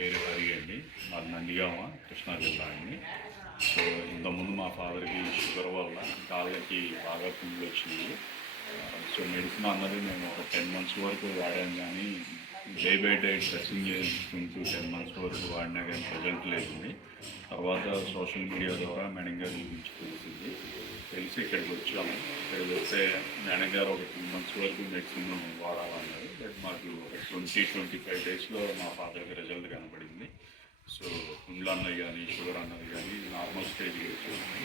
పేరు హరి అండి. మాది నందిగామ, కృష్ణా జిల్లా అండి. సో ఇంతకుముందు మా ఫాదర్కి షుగర్ వల్ల కాళ్ళకి బాగా పుండ్లు వచ్చినాయి. సో మెడిసిన్ అన్నది మేము ఒక 10 months వరకు వాడాము, కానీ డే బై డే డ్రెస్సింగ్ చేసుకుంటూ 10 months వరకు వాడినా కానీ రిజల్ట్ లేకుంది. తర్వాత సోషల్ మీడియా ద్వారా మేడం గారి గురించి తెలిసి ఇక్కడికి వచ్చాము. ఇక్కడికి వస్తే మేడం గారు ఒక 2 months వరకు మెడిసిన్ వాడాలన్నారు. బట్ మాకు 20-25 daysలో మా ఫాదర్కి రిజల్ట్ కనపడింది. సో పుండ్లు అన్నది కానీ షుగర్ అన్నది కానీ నార్మల్ స్టేజ్కి వచ్చేసింది.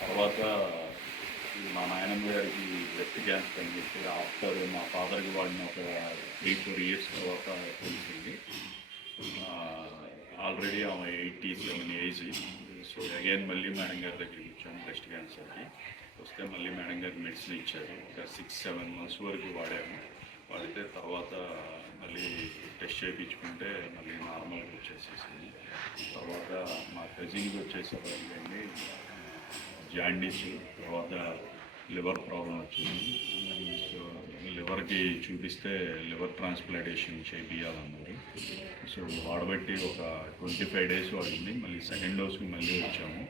తర్వాత మా నాయనమ్మ గారికి బ్రెస్ట్ క్యాన్సర్ అని చెప్పి ఆఫ్టర్ మా ఫాదర్కి వాడిన ఒక 3-4 years తర్వాత తెలిసింది. ఆల్రెడీ ఆమె 87 ఏజ్. సో అగైన్ మళ్ళీ మేడం గారి దగ్గరికి వచ్చాము బ్రెస్ట్ క్యాన్సర్కి. వస్తే మళ్ళీ మేడం గారికి మెడిసిన్ ఇచ్చారు. ఒక 6-7 months వరకు వాడాము. వాడితే తర్వాత మళ్ళీ టెస్ట్ చేయించుకుంటే మళ్ళీ నార్మల్గా వచ్చేసేసింది. తర్వాత మా కజిన్కి వచ్చేసరికి జాండీస్, తర్వాత లివర్ ప్రాబ్లం వచ్చింది. సో లివర్కి చూపిస్తే లివర్ ట్రాన్స్ప్లాంటేషన్ చేయించాలన్నారు. సో వాడబట్టి ఒక 25 days వాడింది. మళ్ళీ సెకండ్ డోస్కి మళ్ళీ వచ్చాము.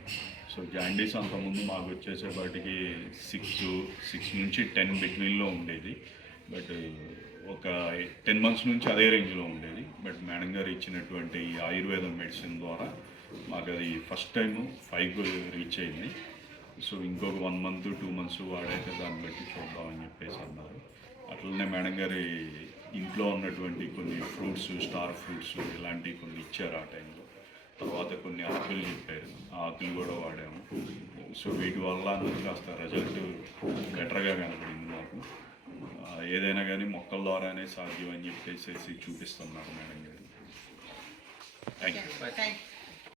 సో జాండీస్ అంతకుముందు మాకు వచ్చేసేపాటికి 6 నుంచి 10 బిట్వీన్లో ఉండేది. బట్ ఒక 10 months నుంచి అదే రేంజ్లో ఉండేది. బట్ మేడం గారు ఇచ్చినటువంటి ఆయుర్వేదం మెడిసిన్ ద్వారా మాకు అది ఫస్ట్ టైము 5 రీచ్ అయింది. సో ఇంకొక 1 month 2 months వాడాక దాన్ని బట్టి చూద్దామని చెప్పేసి అన్నారు. అట్లనే మేడం గారి ఇంట్లో ఉన్నటువంటి కొన్ని ఫ్రూట్స్, స్టార్ ఫ్రూట్స్ ఇలాంటివి కొన్ని ఇచ్చారు ఆ టైంలో. తర్వాత కొన్ని ఆకులు చెప్పారు, ఆ ఆకులు కూడా వాడాము. సో వీటి వల్ల అన్నది కాస్త రిజల్ట్ బెటర్గా కనపడింది మాకు. ఏదైనా కానీ మొక్కల ద్వారానే సాధ్యం అని చెప్పేసి చూపిస్తున్నారు మేడం గారు. Thank you.